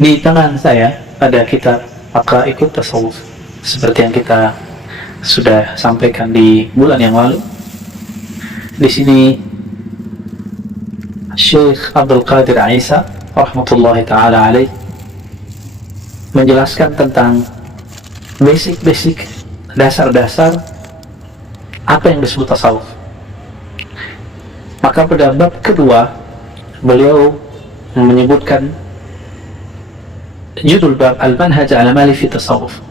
Di tangan saya ada kitab Aqaid Tasawuf, seperti yang kita sudah sampaikan di bulan yang lalu. Di sini Syekh Abdul Qadir Isa rahmatullahi taala alaih menjelaskan tentang basic dasar-dasar apa yang disebut tasawuf. Maka pada bab kedua beliau menyebutkan judul bab Al-Manhaj Al-Amali fi Tasawuf.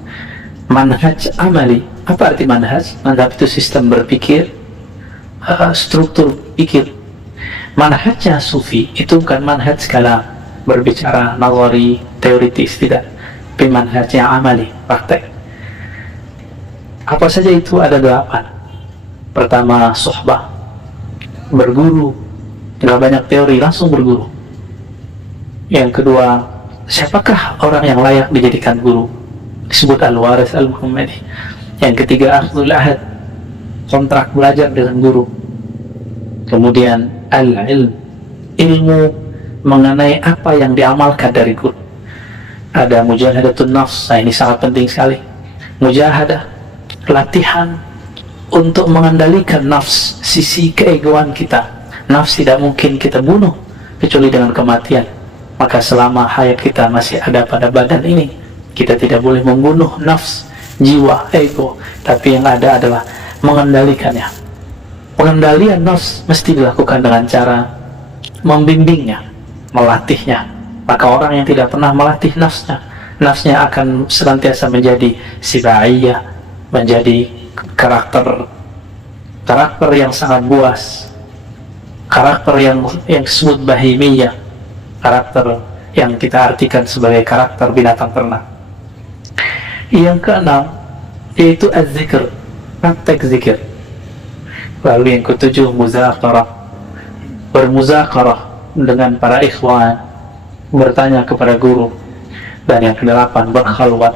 Manhaj amali. Apa arti manhaj? Manhaj itu sistem berpikir, struktur pikir. Manhajnya sufi itu bukan manhaj kalam, berbicara nazari, teoritis, tidak. Tapi manhajnya amali, praktek. Apa saja itu? Ada 8. Pertama, suhbah, berguru. Tidak banyak teori, langsung berguru. Yang kedua, siapakah orang yang layak dijadikan guru? Disebut al-waris al-muhammadi. Yang ketiga, akhdul ahad, kontrak belajar dengan guru. Kemudian al-ilm, ilmu mengenai apa yang diamalkan dari guru. Ada mujahadatun nafs. Nah, ini sangat penting sekali. Mujahadah, latihan untuk mengendalikan nafs, sisi keegoan kita. Nafs tidak mungkin kita bunuh kecuali dengan kematian. Maka selama hayat kita masih ada pada badan ini, kita tidak boleh membunuh nafs, jiwa, ego. Tapi yang ada adalah mengendalikannya. Pengendalian nafs mesti dilakukan dengan cara membimbingnya, melatihnya. Maka orang yang tidak pernah melatih nafsnya akan senantiasa menjadi sibaiyah, menjadi karakter yang sangat buas, karakter yang disebut bahimiyah, karakter yang kita artikan sebagai karakter binatang ternak. Yang keenam yaitu az-zikr, praktek zikir. Lalu yang ketujuh, muzakarah, bermuzakarah dengan para ikhwan, bertanya kepada guru. Dan yang kedelapan, berkhalwat,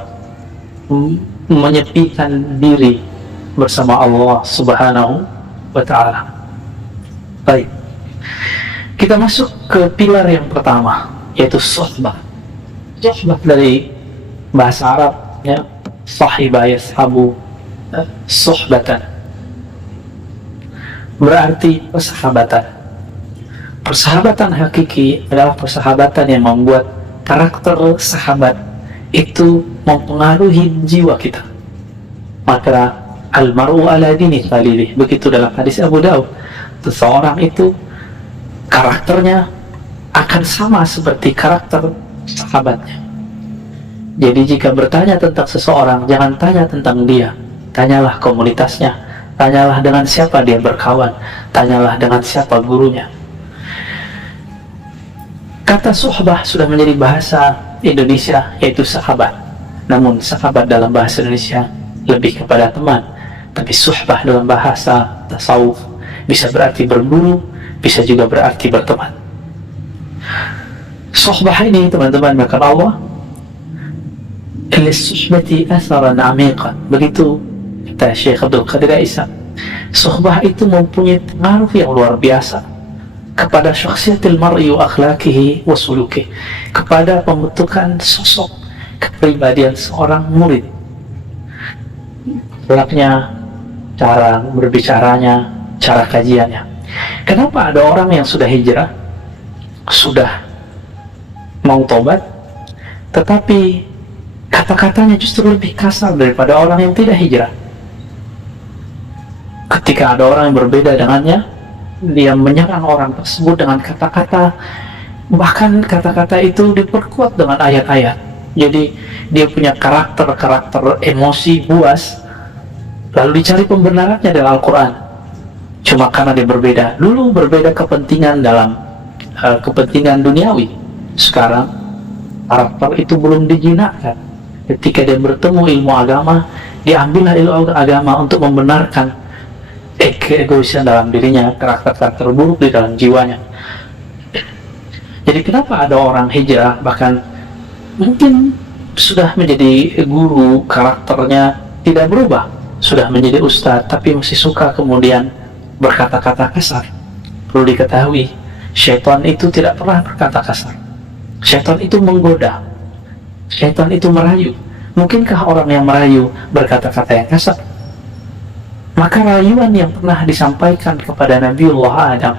menyepikan diri bersama Allah subhanahu wa ta'ala. Baik, kita masuk ke pilar yang pertama, yaitu suhbah. Suhbah dari bahasa Arab, ya, sahiba yashabu, suhbatan, berarti persahabatan. Persahabatan hakiki adalah persahabatan yang membuat karakter sahabat itu mempengaruhi jiwa kita. Maka al-mar'u ala dini khalilih, begitu dalam hadis Abu Daud. Seseorang itu karakternya akan sama seperti karakter sahabatnya. Jadi jika bertanya tentang seseorang, jangan tanya tentang dia, tanyalah komunitasnya, tanyalah dengan siapa dia berkawan, tanyalah dengan siapa gurunya. Kata suhbah sudah menjadi bahasa Indonesia, yaitu sahabat. Namun sahabat dalam bahasa Indonesia lebih kepada teman. Tapi suhbah dalam bahasa tasawuf bisa berarti berguru, bisa juga berarti berteman. Suhbah ini, teman-teman, maka Allah lis-suhbati atharan amiqan. Begitu kata Syekh Abdul Qadir Isa. Suhbah itu mempunyai pengaruh yang luar biasa kepada syakhsiyatil mar'i wa akhlaqihi wa sulukihi, kepada pembentukan sosok kepribadian seorang murid, akhlaknya, cara berbicaranya, cara kajiannya. Kenapa ada orang yang sudah hijrah, sudah mau tobat, tetapi kata-katanya justru lebih kasar daripada orang yang tidak hijrah? Ketika ada orang yang berbeda dengannya, dia menyerang orang tersebut dengan kata-kata, bahkan kata-kata itu diperkuat dengan ayat-ayat. Jadi dia punya karakter emosi buas, lalu dicari pembenarannya dalam Al-Quran. Cuma karena dia berbeda. Dulu berbeda kepentingan dalam kepentingan duniawi. Sekarang karakter itu belum dijinakkan. Ketika dia bertemu ilmu agama, diambillah ilmu agama untuk membenarkan keegoisan dalam dirinya, karakter-karakter buruk di dalam jiwanya. Jadi kenapa ada orang hijrah, bahkan mungkin sudah menjadi guru, karakternya tidak berubah, sudah menjadi ustadz, tapi masih suka kemudian berkata-kata kasar? Perlu diketahui, syaitan itu tidak pernah berkata kasar. Syaitan itu menggoda, Syaitan itu merayu. Mungkinkah orang yang merayu berkata-kata yang kasar? Maka rayuan yang pernah disampaikan kepada Nabiullah Adam,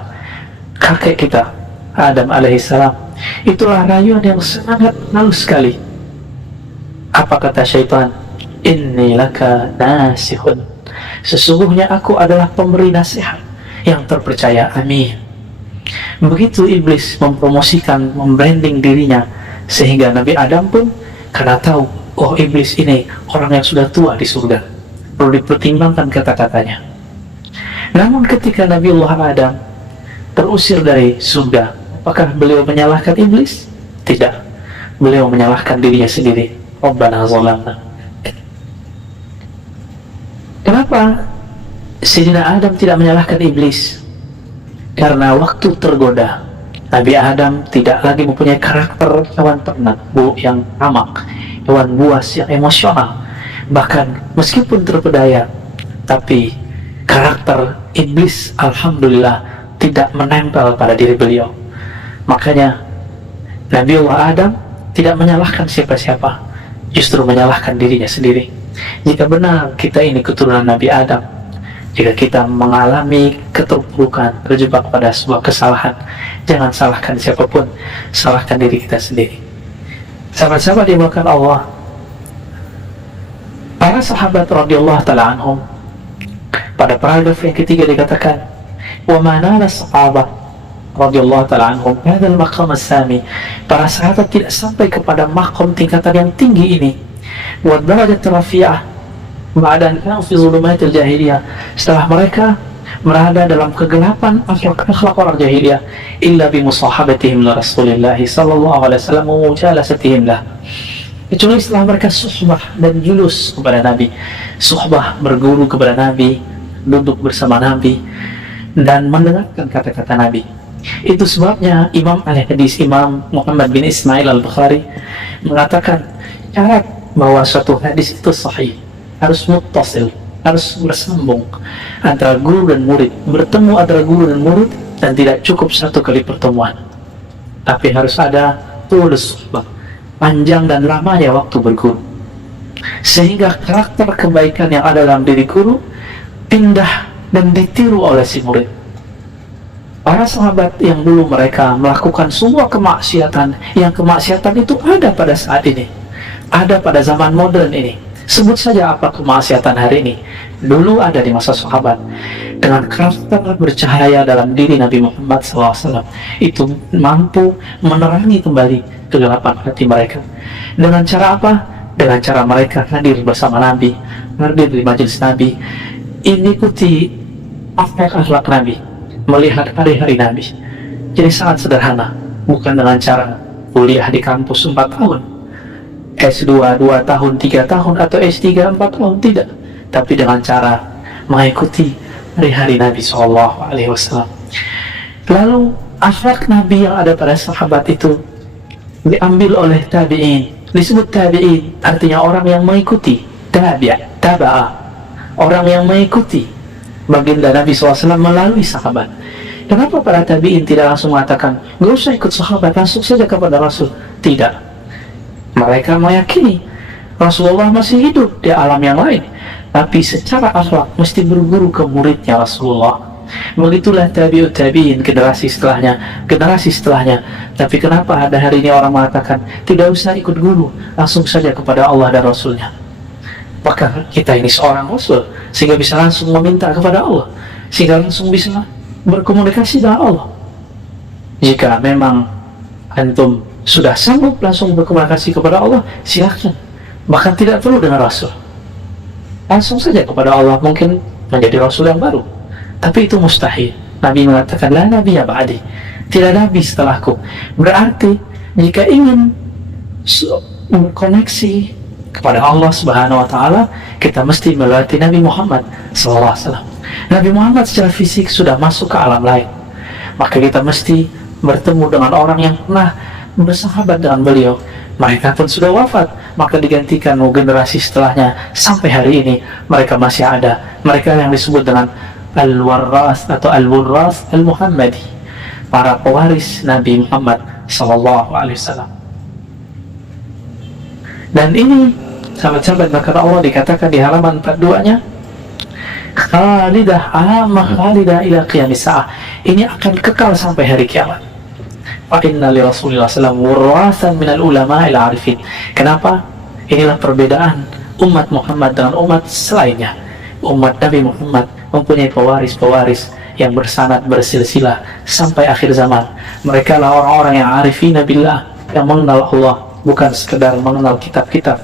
kakek kita Adam alaihissalam, itulah rayuan yang sangat halus sekali. Apa kata syaitan? Inni laka nasihun, sesungguhnya aku adalah pemberi nasihat yang terpercaya. Amin. Begitu iblis mempromosikan, membranding dirinya, sehingga Nabi Adam pun karena tahu, oh iblis ini orang yang sudah tua di surga, perlu dipertimbangkan kata-katanya. Namun ketika Nabiullah Adam terusir dari surga, apakah beliau menyalahkan iblis? Tidak. Beliau menyalahkan dirinya sendiri. Rabbana zalamna. Kenapa Sayyidina Adam tidak menyalahkan iblis? Karena waktu tergoda, Nabi Adam tidak lagi mempunyai karakter hewan ternak yang tamak, hewan buas yang emosional. Bahkan meskipun terpedaya, tapi karakter iblis alhamdulillah tidak menempel pada diri beliau. Makanya Nabiullah Adam tidak menyalahkan siapa-siapa, justru menyalahkan dirinya sendiri. Jika benar kita ini keturunan Nabi Adam, jika kita mengalami keterpurukan, terjebak pada sebuah kesalahan, jangan salahkan siapapun, salahkan diri kita sendiri. Sahabat-sahabat dimulakan Allah, para sahabat radhiyallahu ta'ala anhum, pada paragraf yang ketiga dikatakan, wa ma nala sahabat radhiyallahu ta'ala anhum hadzal maqam as-sami, para sahabat tidak sampai kepada makom tingkatan yang tinggi ini, wa darajat rafi'ah ba'da an kanu fi zulumatil jahiliyah, setelah mereka berada dalam kegelapan akhlak orang jahiliyah, illa bi musahabatihim li Rasulillah sallallahu alaihi wasallam wa mujalasatihim lah, kecuali setelah mereka suhbah dan julus kepada Nabi, suhbah berguru kepada Nabi, duduk bersama Nabi dan mendengarkan kata-kata Nabi. Itu sebabnya Imam Al-Hadis, Imam Muhammad bin Ismail Al-Bukhari mengatakan syarat bahwa suatu hadis itu sahih harus muttasil, harus bersambung antara guru dan murid, bertemu antara guru dan murid, dan tidak cukup satu kali pertemuan, tapi harus ada tulus, panjang dan lamanya waktu berguru, sehingga karakter kebaikan yang ada dalam diri guru pindah dan ditiru oleh si murid. Para sahabat yang dulu mereka melakukan semua kemaksiatan, yang kemaksiatan itu ada pada saat ini, ada pada zaman modern ini. Sebut saja apa kemaksiatan hari ini, dulu ada di masa sahabat. Dengan karakter bercahaya dalam diri Nabi Muhammad SAW, itu mampu menerangi kembali kegelapan hati mereka. Dengan cara apa? Dengan cara mereka hadir bersama Nabi, hadir di majelis Nabi, ikuti akhlak Nabi, melihat hari-hari Nabi. Jadi sangat sederhana, bukan dengan cara kuliah di kampus 4 tahun, S2 2 tahun, 3 tahun, atau S3 4 tahun, tidak, tapi dengan cara mengikuti hari-hari Nabi SAW. Lalu akhlak Nabi yang ada pada sahabat itu diambil oleh tabi'in. Disebut tabi'in artinya orang yang mengikuti, taba'a, orang yang mengikuti baginda Nabi SAW melalui sahabat. Kenapa para tabi'in tidak langsung mengatakan gak usah ikut sahabat, langsung saja kepada Rasul? Tidak. Mereka meyakini Rasulullah masih hidup di alam yang lain, tapi secara akhlak mesti berguru ke muridnya Rasulullah. Begitulah tabi'ut tabi'in, generasi setelahnya. Tapi kenapa ada hari ini orang mengatakan tidak usah ikut guru, langsung saja kepada Allah dan Rasulnya? Maka kita ini seorang Rasul, sehingga bisa langsung meminta kepada Allah, sehingga langsung bisa berkomunikasi dengan Allah. Jika memang antum sudah sanggup langsung berkomunikasi kepada Allah, silakan. Bahkan tidak perlu dengan Rasul, langsung saja kepada Allah, mungkin menjadi Rasul yang baru. Tapi itu mustahil. Nabi mengatakan la nabiyya ba'di, tidak nabi setelahku. Berarti jika ingin berkoneksi kepada Allah Subhanahu wa Ta'ala, kita mesti melewati Nabi Muhammad SAW. Nabi Muhammad secara fisik sudah masuk ke alam lain, maka kita mesti bertemu dengan orang yang pernah bersahabat dengan beliau. Mereka pun sudah wafat, maka digantikan generasi setelahnya. Sampai hari ini mereka masih ada. Mereka yang disebut dengan Al-Warras atau Al-Wurras Al-Muhammadi, para pewaris Nabi Muhammad SAW. Dan ini sahabat-sahabat maka Allah dikatakan di halaman 42-nya, khalidah amah khalidah ila qiyamis sa'ah, ini akan kekal sampai hari kiamat. Fa inna li Rasulillah sallallahu alaihi wasallam warasan minal ulama ila arifin. Kenapa? Inilah perbedaan umat Muhammad dengan umat selainnya. Umat Nabi Muhammad mempunyai pewaris-pewaris yang bersanad bersilsilah sampai akhir zaman. Mereka lah orang-orang yang arifina billah, yang mengenal Allah, bukan sekedar mengenal kitab-kitab,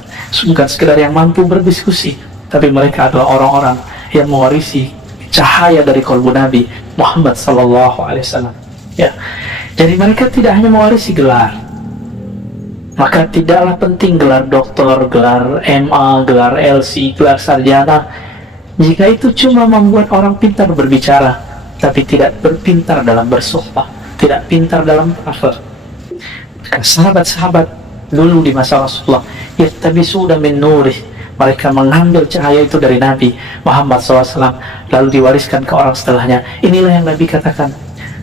bukan sekedar yang mampu berdiskusi, tapi mereka adalah orang-orang yang mewarisi cahaya dari qalbu Nabi Muhammad sallallahu alaihi wasallam. Ya. Jadi mereka tidak hanya mewarisi gelar. Maka tidaklah penting gelar doktor, gelar MA, gelar LC, gelar sarjana, jika itu cuma membuat orang pintar berbicara, tapi tidak berpintar dalam bersumpah, tidak pintar dalam berakhlak. Sahabat-sahabat dulu di masa Rasulullah, yattabi'una min nurih, mereka mengambil cahaya itu dari Nabi Muhammad SAW, lalu diwariskan ke orang setelahnya. Inilah yang Nabi katakan,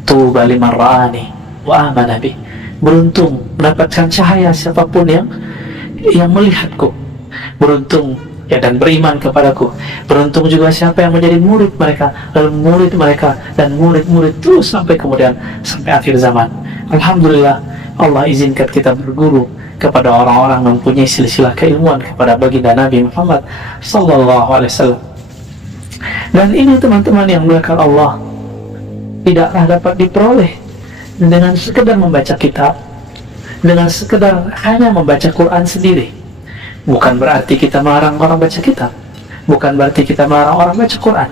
tuba liman ra'ani wa amana bi, beruntung mendapatkan cahaya siapapun yang melihatku, beruntung ya dan beriman kepadaku, beruntung juga siapa yang menjadi murid mereka, lalu murid mereka dan murid-murid terus sampai kemudian sampai akhir zaman. Alhamdulillah, Allah izinkan kita berguru kepada orang-orang yang mempunyai silsilah keilmuan kepada baginda Nabi Muhammad sallallahu alaihi wasallam. Dan ini teman-teman yang dimuliakan Allah, tidaklah dapat diperoleh dengan sekedar membaca kitab, dengan sekedar hanya membaca Quran sendiri. Bukan berarti kita melarang orang baca kitab, bukan berarti kita melarang orang baca Quran.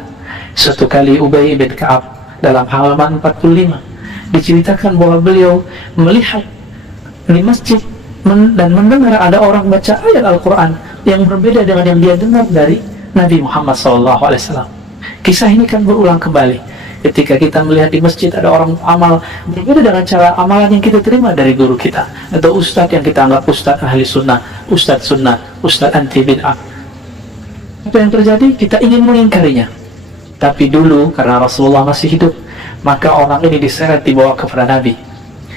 Suatu kali Ubay bin Ka'ab dalam halaman 45 diceritakan bahwa beliau melihat di masjid dan mendengar ada orang baca ayat Al-Quran yang berbeda dengan yang dia dengar dari Nabi Muhammad SAW. Kisah ini kan berulang kembali ketika kita melihat di masjid ada orang amal berbeda dengan cara amalan yang kita terima dari guru kita atau ustadz yang kita anggap ustadz ahli sunnah, ustadz sunnah, ustadz anti bid'ah. Apa yang terjadi? Kita ingin mengingkarinya. Tapi dulu karena Rasulullah masih hidup, maka orang ini diseret dibawa kepada Nabi.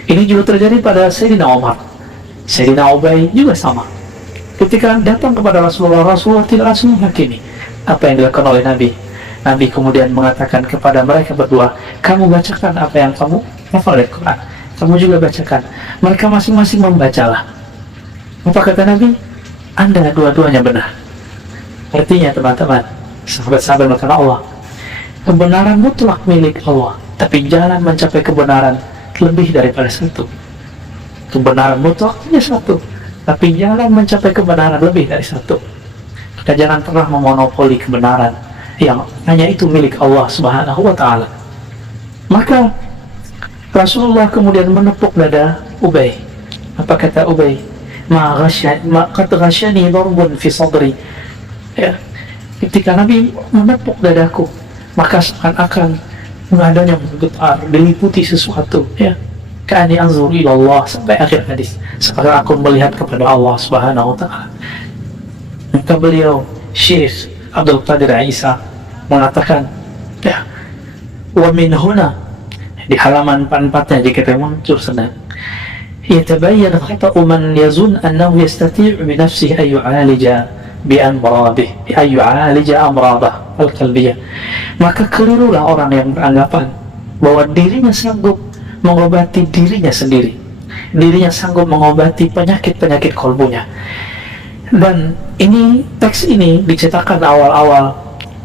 Ini juga terjadi pada Sayyidina Umar. Sayyidina Ubay juga sama. Ketika datang kepada Rasulullah, Rasulullah tidak langsung menghakimi apa yang dilakukan oleh Nabi. Nabi kemudian mengatakan kepada mereka berdua, kamu bacakan apa yang kamu hafal dari Quran, kamu juga bacakan. Mereka masing-masing membacalah. Apa kata Nabi? Anda dua-duanya benar. Artinya teman-teman, sahabat-sahabat melakukan Allah, kebenaran mutlak milik Allah, tapi jalan mencapai kebenaran lebih daripada satu. Kebenaran mutlak hanya satu, tapi jalan mencapai kebenaran lebih dari satu. Maka jangan pernah memonopoli kebenaran yang hanya itu milik Allah Subhanahu wa ta'ala. Maka Rasulullah kemudian menepuk dada Ubay. Apa kata Ubay? Qad ghasyani darbun fi sadri. Ya, ketika Nabi menepuk dadaku, maka seakan-akan adanya bergetar, diliputi sesuatu, ya. Ka'ani anzur ila Allah, sampai akhir hadis, seperti aku melihat kepada Allah Subhanahu wa ta'ala. Maka beliau Syekh Abdul Qadir Isa mengatakan, ya, wa min huna, di halaman 44-nya jika kita muncul senang, yatabayyan khata'u man yazun annahu yastati'u bi nafsihi an yu'alija bi amradih, ay yu'alija amradah al-qalbiyah. Maka kelirulah orang yang beranggapan bahwa dirinya sanggup mengobati dirinya sendiri, dirinya sanggup mengobati penyakit-penyakit kolbunya. Dan ini, teks ini dicetakkan awal-awal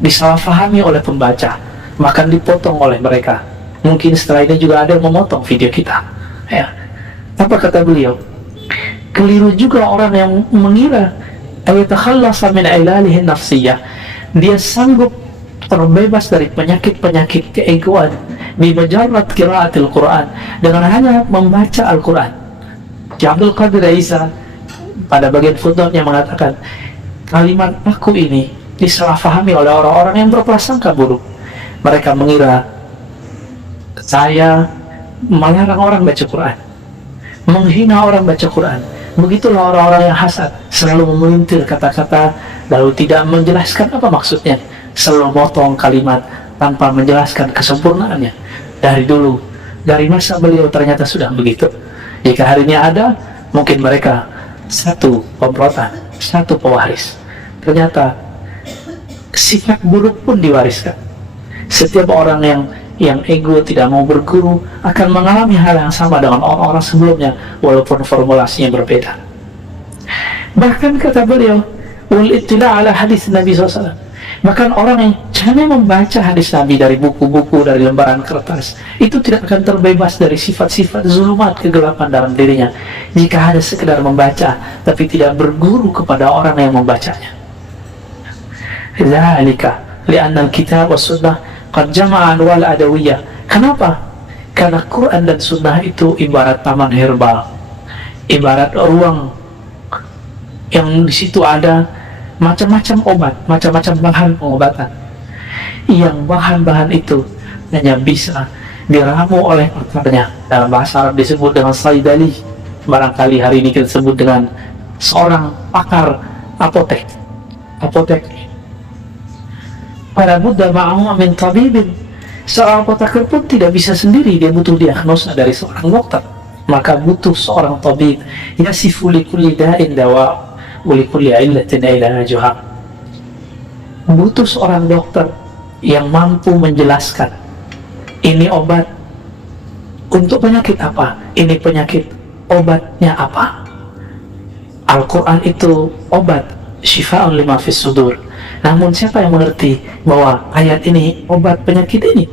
disalahfahami oleh pembaca, maka dipotong oleh mereka. Mungkin setelah ini juga ada yang memotong video kita, ya. Apa kata beliau? Keliru juga orang yang mengira ayatakhallasa min ilalihi nafsiyah, dia sanggup terbebas dari penyakit-penyakit keegoan bi majarrat qiraatil Quran, dengan hanya membaca Al-Quran. Abdul Qadir Isa pada bagian footnote-nya mengatakan, kalimat aku ini disalahfahami oleh orang-orang yang berprasangka buruk. Mereka mengira saya melarang orang baca Quran, menghina orang baca Quran. Begitulah orang-orang yang hasad, selalu memelintir kata-kata lalu tidak menjelaskan apa maksudnya, selalu motong kalimat tanpa menjelaskan kesempurnaannya. Dari dulu, dari masa beliau ternyata sudah begitu. Jika hari ini ada, mungkin mereka satu komplotan, satu pewaris. Ternyata sifat buruk pun diwariskan. Setiap orang yang ego, tidak mau berguru, akan mengalami hal yang sama dengan orang-orang sebelumnya, walaupun formulasinya berbeda. Bahkan kata beliau, wal ittila' ala hadis Nabi SAW, bahkan orang yang hanya membaca hadis Nabi dari buku-buku, dari lembaran kertas, itu tidak akan terbebas dari sifat-sifat zulumat, kegelapan dalam dirinya, jika hanya sekedar membaca tapi tidak berguru kepada orang yang membacanya. Zalika li'anna al-kitab was sunnah qad jama'a anwal adawiyah. Kenapa? Karena Quran dan sunnah itu ibarat taman herbal, ibarat ruang yang di situ ada macam-macam obat, macam-macam bahan pengobatan, yang bahan-bahan itu hanya bisa diramu oleh pakarnya. Dalam bahasa Arab disebut dengan saidali. Barangkali hari ini kita sebut dengan seorang pakar apotek. Pada buddha ma'amu min tabibin, seorang apoteker pun tidak bisa sendiri, dia butuh diagnosa dari seorang dokter. Maka butuh seorang tabib, yasifu li kulli da'in dawa wa li kulli illatin ilajuha. Butuh seorang dokter yang mampu menjelaskan, ini obat untuk penyakit apa, ini penyakit obatnya apa. Al-Quran itu obat, syifa'un lima fis sudur. Namun siapa yang mengerti bahwa ayat ini obat penyakit ini?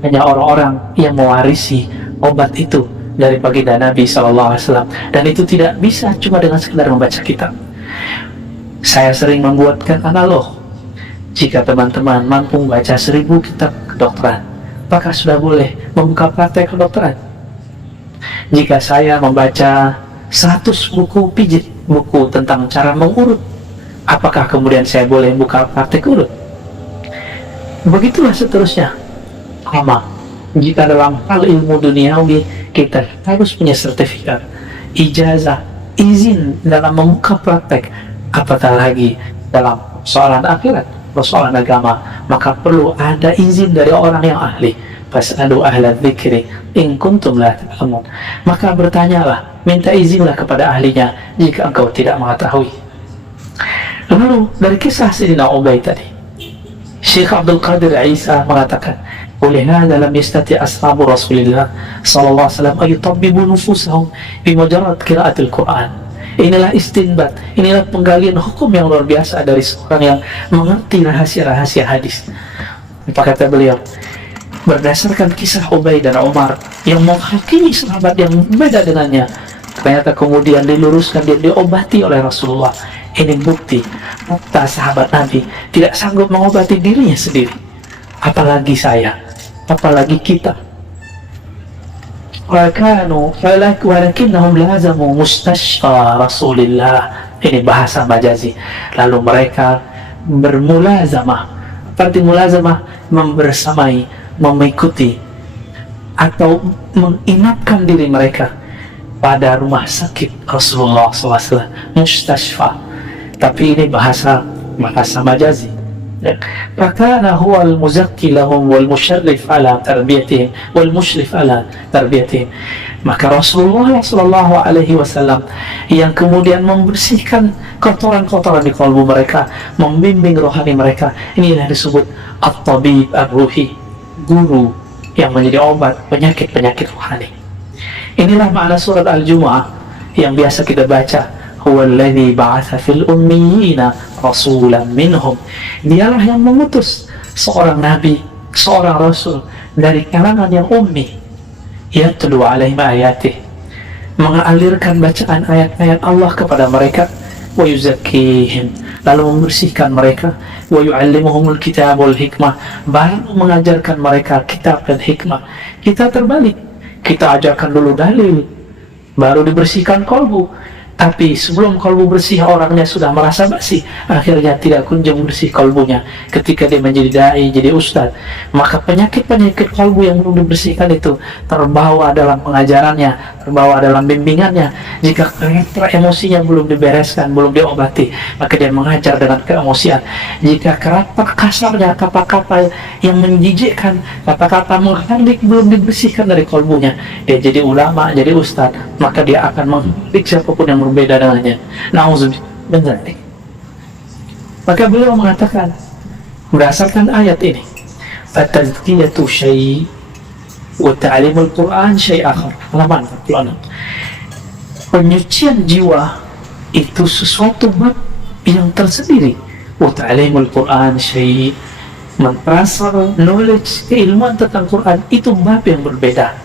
Hanya orang-orang yang mewarisi obat itu dari baginda Nabi SAW. Dan itu tidak bisa cuma dengan sekedar membaca kitab. Saya sering membuatkan analog. Jika teman-teman mampu membaca 1000 kitab kedokteran, apakah sudah boleh membuka praktek kedokteran? Jika saya membaca 100 buku pijit, buku tentang cara mengurut, apakah kemudian saya boleh buka praktek urut? Begitulah seterusnya. Sama, jika dalam hal ilmu duniawi kita harus punya sertifikat, ijazah, izin dalam membuka praktek, apatah lagi dalam soalan akhirat, persoalan agama, maka perlu ada izin dari orang yang ahli. Fas'alu ahla dzikri in kuntum la ta'lamun. Maka bertanyalah, minta izinlah kepada ahlinya jika engkau tidak mengetahui. Lalu dari kisah Sayyidina Ubay tadi, Syekh Abdul Qadir Isa mengatakan, "Walihada lam yastati ashabu Rasulillah sallallahu alaihi wasallam ayutabbibu nufusahum bimujarrad qiraatil Quran." Inilah istinbat, inilah penggalian hukum yang luar biasa dari seorang yang mengerti rahasia-rahasia hadis. Apa kata beliau? Berdasarkan kisah Ubay dan Umar yang menghakimi sahabat yang berbeda dengannya, ternyata kemudian diluruskan, dia diobati oleh Rasulullah. Ini bukti kata sahabat Nabi tidak sanggup mengobati dirinya sendiri, apalagi saya, apalagi kita. Walakinnahum lazamu mustashfa Rasulillah. Ini bahasa majazi. Lalu mereka bermulazamah. Arti mulazamah, membersamai, mengikuti atau menginapkan diri mereka pada rumah sakit Rasulullah SAW, mustashfa. Tapi ini bahasa majazi. Fakana huwa al-muzakki lahum wal musharrif ala tarbiyatihim wal mushrif ala tarbiyatihim. Maka Rasulullah SAW yang kemudian membersihkan kotoran-kotoran di kalbu mereka, membimbing rohani mereka. Inilah disebut at-tabib ar-ruhi, guru yang menjadi obat penyakit-penyakit rohani. Inilah makna surat Al-Jumu'ah yang biasa kita baca, huwallazi ba'atha fil ummiyina rasulan minhum. Dialah yang mengutus seorang nabi, seorang rasul dari kalangan yang ummi, yatlu alaihim ayatih, mengalirkan bacaan ayat-ayat Allah kepada mereka, wa yuzakkihim, lalu membersihkan mereka, wa yu'allimuhumul kitab wal hikmah, baru mengajarkan mereka kitab dan hikmah. Kita terbalik, kita ajarkan dulu dalil, baru dibersihkan kalbu. Tapi sebelum kalbu bersih, orangnya sudah merasa basi, akhirnya tidak kunjung bersih kalbunya. Ketika dia menjadi dai, jadi ustaz, maka penyakit-penyakit kalbu yang belum dibersihkan itu terbawa dalam pengajarannya, terbawa dalam bimbingannya. Jika karakter emosinya belum dibereskan, belum diobati, maka dia mengajar dengan keemosian. Jika karakter kasarnya, kata-kata yang menjijikkan, kata-kata menghardik belum dibersihkan dari kalbunya, dia jadi ulama, jadi ustaz, maka dia akan menghardik siapapun yang berbeda dengannya. min. Maka beliau mengatakan berdasarkan ayat ini, fatazkiyatu syai' wa ta'limul Qur'an syai' akhar. Halaman 46. Penyucian jiwa itu sesuatu bab yang tersendiri. Wa ta'limul Qur'an syai', mentransfer knowledge, keilmuan tentang Quran itu bab yang berbeda,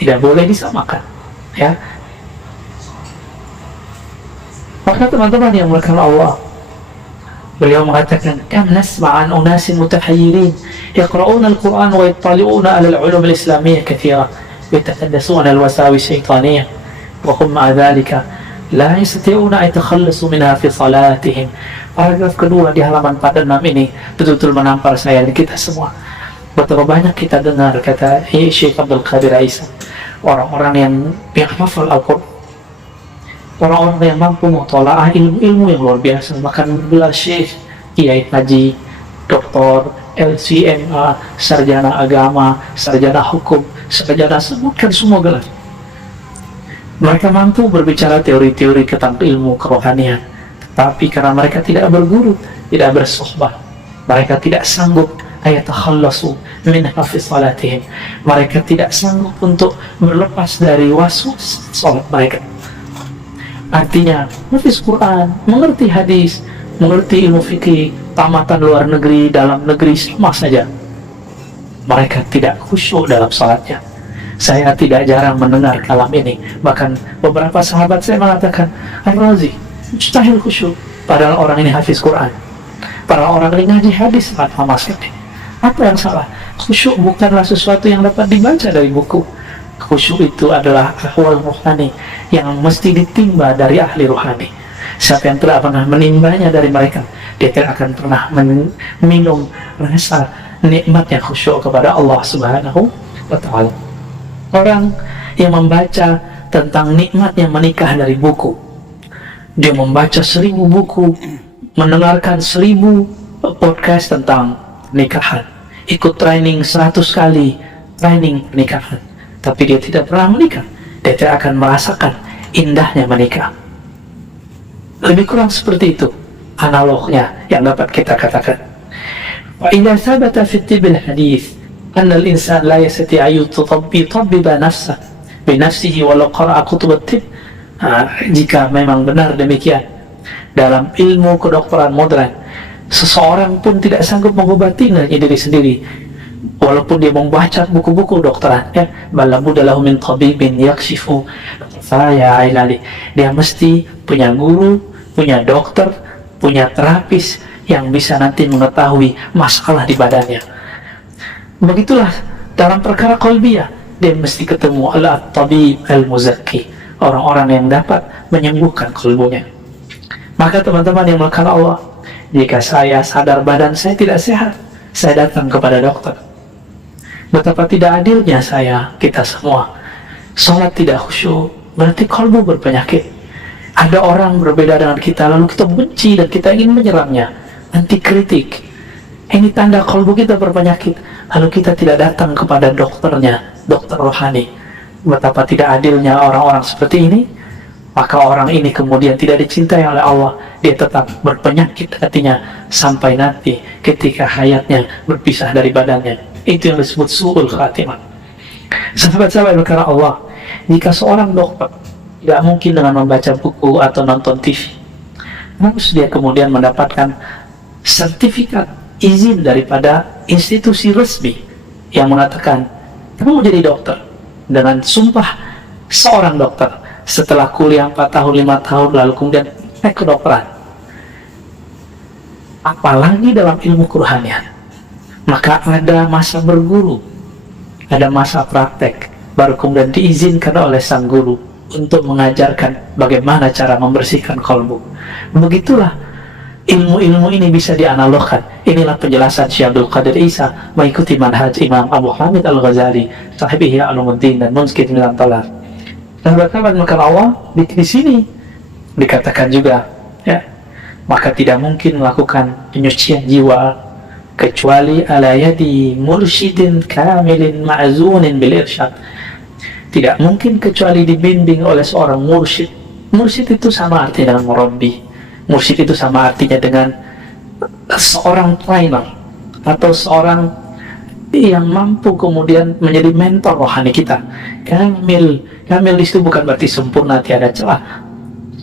tidak boleh disamakan, ya. Maka teman-teman yang melakukan Allah, beliau mengatakan, kam nasma'an unasin mutahayyirin yaqra'una al-Quran wa yattali'una ala al-ulum al-islamiyyah kathira yatahaddathuna al-wasawis syaitaniyah wa hum ma'a dhalika la yastati'una an yatakhallasu minha fi salatihim. Paragraf kedua di halaman 46 ini betul-betul menampar saya dan kita semua. Betapa banyak kita dengar kata Syekh Abdul Qadir Isa, orang-orang yang hafal Al-Quran, orang-orang yang mampu mutola'ah ilmu-ilmu yang luar biasa, bahkan gelar Syekh, Kiai Haji, Doktor, LCMA, sarjana agama, sarjana hukum, sarjana, sebutkan semua gelar. Mereka mampu berbicara teori-teori tentang ilmu kerohanian, tapi karena mereka tidak berguru, tidak bersuhbah, mereka tidak sanggup ayatakhallasu min hafiz salatihim. Mereka tidak sanggup untuk berlepas dari waswas salat mereka. Artinya, hafiz Quran, mengerti hadis, mengerti ilmu fikih, tamatan luar negeri, dalam negeri sama saja, mereka tidak khusyuk dalam salatnya. Saya tidak jarang mendengar kalam ini. Bahkan beberapa sahabat saya mengatakan, Ar-Razi mustahil khusyuk, padahal orang ini hafiz Quran, padahal orang ini ngaji hadis sama sekali. Apa yang salah? Khusyuk bukanlah sesuatu yang dapat dibaca dari buku. Khusyuk itu adalah ahwal rohani yang mesti ditimba dari ahli rohani. Siapa yang tidak pernah menimbanya dari mereka, dia tidak akan pernah minum rasa nikmatnya khusyuk kepada Allah Subhanahu wa Ta'ala. Orang yang membaca tentang nikmatnya menikah dari buku, dia membaca 1000 buku, mendengarkan 1000 podcast tentang nikahan, ikut training 100 kali training pernikahan, tapi dia tidak pernah menikah, dia tidak akan merasakan indahnya menikah. Lebih kurang seperti itu analognya yang dapat kita katakan. Wa idza thabata fi tibil hadis anna al-insan la yastati' an yutabbiba nafsahu bi nafsihi walau qara'a kutub at-tib. Jika memang benar demikian dalam ilmu kedokteran modern, seseorang pun tidak sanggup mengobati diri sendiri walaupun dia membaca buku-buku dokteran, ya. Balabudallahu min tabibin yakshifu saya ilali. Dia mesti punya guru, punya dokter, punya terapis yang bisa nanti mengetahui masalah di badannya. Begitulah dalam perkara qalbiyah, dia mesti ketemu al-tabib al-muzakki, orang-orang yang dapat menyembuhkan kalbunya. Maka teman-teman yang melakukan Allah, jika saya sadar badan saya tidak sehat, saya datang kepada dokter. Betapa tidak adilnya kita semua. Salat tidak khusyuk, berarti kalbu berpenyakit. Ada orang berbeda dengan kita, lalu kita benci dan kita ingin menyerangnya, anti kritik. Ini tanda kalbu kita berpenyakit, lalu kita tidak datang kepada dokternya, dokter rohani. Betapa tidak adilnya orang-orang seperti ini. Maka orang ini kemudian tidak dicintai oleh Allah, dia tetap berpenyakit hatinya sampai nanti ketika hayatnya berpisah dari badannya. Itu yang disebut su'ul khatimah. Sahabat-sahabat berkata Allah, jika seorang dokter tidak mungkin dengan membaca buku atau nonton TV, harus dia kemudian mendapatkan sertifikat izin daripada institusi resmi yang mengatakan kamu menjadi dokter, dengan sumpah seorang dokter setelah kuliah 4 tahun 5 tahun lalu kemudian naik kedokteran. Apalagi dalam ilmu kerohanian, maka ada masa berguru, ada masa praktek, baru kemudian diizinkan oleh sang guru untuk mengajarkan bagaimana cara membersihkan kalbu. Begitulah ilmu-ilmu ini bisa dianalogkan. Inilah penjelasan Syekh Abdul Qadir Isa mengikuti manhaj Imam Abu Hamid Al-Ghazali, sahib Ihya Ulumuddin dan Munskid Milan Talar. Dan berkawan makan Allah di sini dikatakan juga, ya, maka tidak mungkin melakukan penyucian jiwa kecuali ala yadi mursyidin kamilin ma'zunin bil irsyad. Tidak mungkin kecuali dibimbing oleh seorang mursyid. Mursyid itu sama arti dengan murabbi. Mursyid itu sama artinya dengan seorang trainer atau seorang yang mampu kemudian menjadi mentor rohani kita. Kamil di situ bukan berarti sempurna, tiada celah.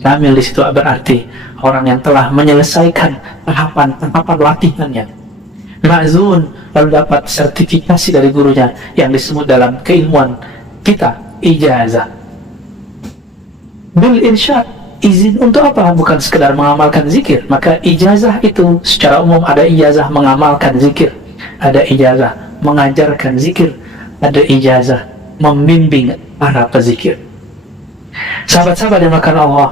Kamil di situ berarti orang yang telah menyelesaikan tahapan latihannya. Ma'zun, lalu dapat sertifikasi dari gurunya yang disebut dalam keilmuan kita ijazah. Bil irsyad, izin untuk apa? Bukan sekedar mengamalkan zikir. Maka ijazah itu secara umum ada ijazah mengamalkan zikir, ada ijazah mengajarkan zikir, ada ijazah membimbing para pezikir. Sahabat-sahabat yang dimuliakan Allah,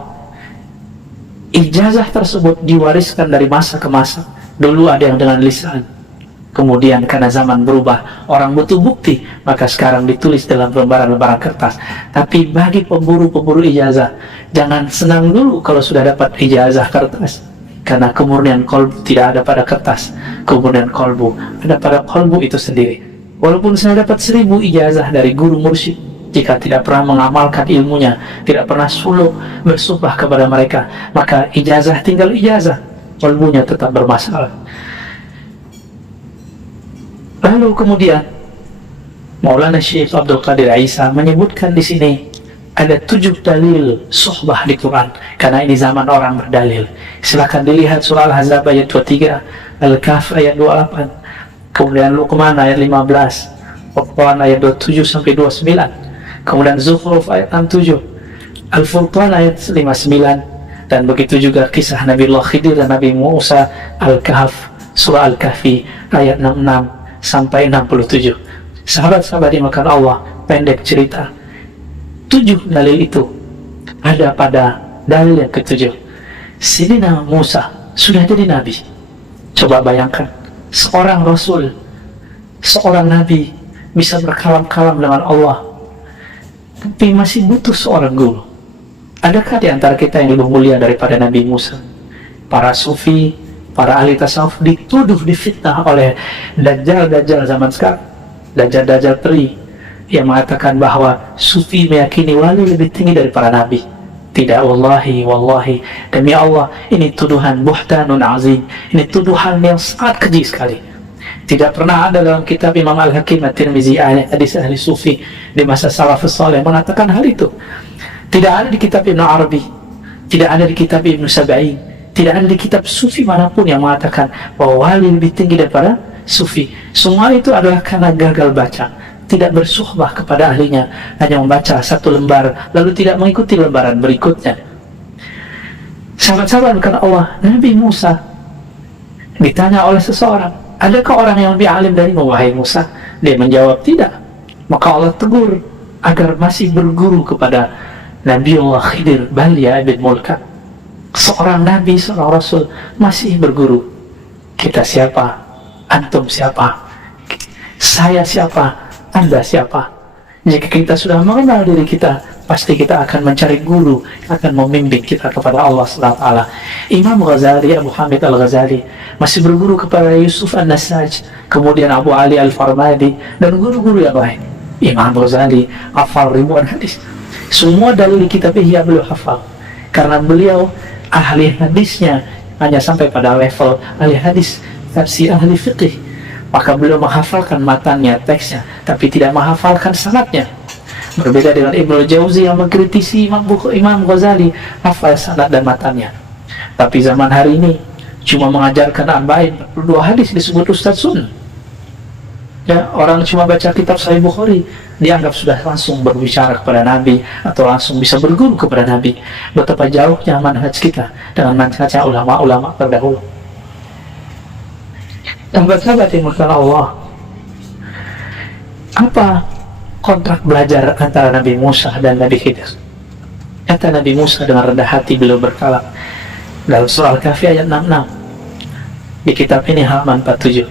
ijazah tersebut diwariskan dari masa ke masa. Dulu ada yang dengan lisan, kemudian karena zaman berubah, orang butuh bukti, maka sekarang ditulis dalam lembaran-lembaran kertas. Tapi bagi pemburu ijazah, jangan senang dulu kalau sudah dapat ijazah kertas, karena kemurnian kolbu tidak ada pada kertas. Kemurnian kolbu ada pada kolbu itu sendiri. Walaupun saya dapat 1000 ijazah dari guru mursyid, jika tidak pernah mengamalkan ilmunya, tidak pernah suluk bersumpah kepada mereka, maka ijazah tinggal ijazah, kolbunya tetap bermasalah. Lalu kemudian Maulana Syekh Abdul Qadir Isa menyebutkan di sini ada 7 dalil suhbah di Quran, karena ini zaman orang berdalil. Silakan dilihat surah Al-Ahzab ayat 23, Al-Kahf ayat 28, kemudian Luqman ayat 15, Furqan ayat 27 sampai 29, kemudian Zukhruf ayat 67, Al-Furqan ayat 59, dan begitu juga kisah Nabi Allah Khidir dan Nabi Musa, Al-Kahf, surah Al-Kahfi ayat 66 sampai 67. Sahabat-sahabat dimakan Allah, pendek cerita, 7 dalil itu ada pada dalil yang ke-7. Sayyidina Musa sudah jadi nabi. Coba bayangkan, seorang rasul, seorang nabi bisa berkalam-kalam dengan Allah, tapi masih butuh seorang guru. Adakah di antara kita yang lebih mulia daripada Nabi Musa? Para sufi, para ahli tasawuf dituduh, difitnah oleh dajjal zaman sekarang, dajjal peri yang mengatakan bahwa sufi meyakini wali lebih tinggi dari para nabi. Tidak, wallahi demi Allah, ini tuduhan buhtanun azim, ini tuduhan yang sangat keji sekali. Tidak pernah ada dalam kitab Imam Al-Hakim At-Tirmizi hadis ahli sufi di masa salafus saleh mengatakan hal itu. Tidak ada di kitab Ibn Arabi, tidak ada di kitab Ibn Sab'in, tidak ada di kitab sufi manapun yang mengatakan bahwa wali lebih tinggi daripada sufi. Semua itu adalah karena gagal baca, tidak bersuhbah kepada ahlinya, hanya membaca 1 lembar lalu tidak mengikuti lembaran berikutnya. Sahabat-sahabat karena Allah, Nabi Musa ditanya oleh seseorang, adakah orang yang lebih alim darimu wahai Musa? Dia menjawab tidak. Maka Allah tegur agar masih berguru kepada Nabi Allah Khidir, bal ya ibn Mulka. Seorang nabi, seorang rasul masih berguru. Kita siapa? Antum siapa? Saya siapa? Anda siapa? Jika kita sudah mengenal diri kita, pasti kita akan mencari guru yang akan membimbing kita kepada Allah SWT. Imam Ghazali, Abu Hamid Al-Ghazali masih berguru kepada Yusuf An-Nasaj, kemudian Abu Ali Al-Farmadi, dan guru-guru yang lain. Imam Ghazali hafal ribuan hadis. Semua dalil kitab Ihya beliau hafal, karena beliau ahli hadisnya hanya sampai pada level ahli hadis versi ahli fiqih. Maka beliau menghafalkan matanya, teksnya, tapi tidak menghafalkan sanadnya. Berbeda dengan Ibnu Jauzi yang mengkritisi Imam Ghazali, hafal sanad dan matanya. Tapi zaman hari ini cuma mengajarkan arba'in 42 hadis disebut Ustaz Sunnah. Ya, orang cuma baca kitab Sahih Bukhari dianggap sudah langsung berbicara kepada Nabi atau langsung bisa berguru kepada Nabi. Betapa jauhnya manhaj kita dengan manhajnya ulama-ulama terdahulu. Sahabat-sahabat yang dimuliakan Allah, apa kontrak belajar antara Nabi Musa dan Nabi Khidir? Kata Nabi Musa dengan rendah hati beliau berkalam dalam surah Al-Kahfi ayat 66 di kitab ini halaman 47.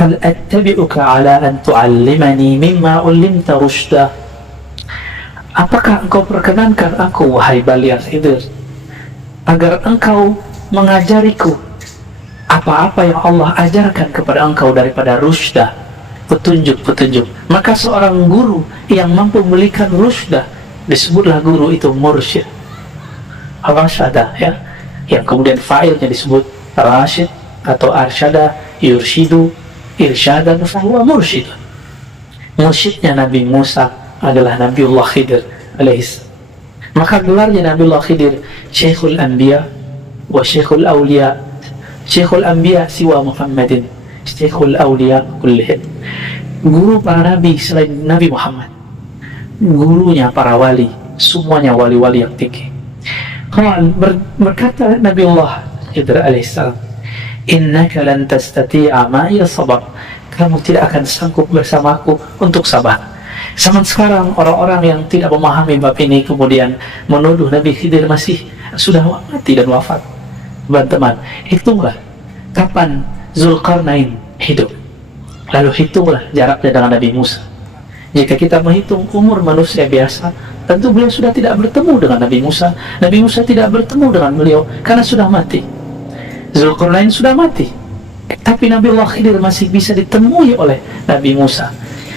Hal attabi'uka ala an tu'allimani mimma ulimta rushda. Apakah engkau perkenankan aku wahai Bali Khidir agar engkau mengajariku apa-apa yang Allah ajarkan kepada engkau daripada rushda, petunjuk-petunjuk. Maka seorang guru yang mampu memberikan rushda disebutlah guru itu mursyid, al-rasyada, ya, yang kemudian fa'ilnya disebut rasyid atau arsyada, yurshidu, irsyadan, fahuwa mursyidun. Mursyidnya Nabi Musa adalah Nabiullah Khidir alaihis. Maka gelarnya Nabiullah Khidir Syekhul Anbiya wa Syekhul Awliya. Syekhul Anbiya siwa Muhammadin, Syekhul Awliya kullihim. Guru para nabi selain Nabi Muhammad, gurunya para wali, semuanya wali-wali yang tinggi. Berkata Nabiullah Khidir alaihissalam, innaka lan tastati'a ma'iya sabar, kamu tidak akan sanggup bersamaku untuk sabar. Zaman sekarang orang-orang yang tidak memahami bab ini kemudian menuduh Nabi Khidir masih sudah mati dan wafat. Teman-teman, hitunglah kapan Zulkarnain hidup, lalu hitunglah jaraknya dengan Nabi Musa. Jika kita menghitung umur manusia biasa, tentu beliau sudah tidak bertemu dengan Nabi Musa. Nabi Musa tidak bertemu dengan beliau karena sudah mati. Zulkarnain sudah mati, tapi Nabiullah Khidir masih bisa ditemui oleh Nabi Musa.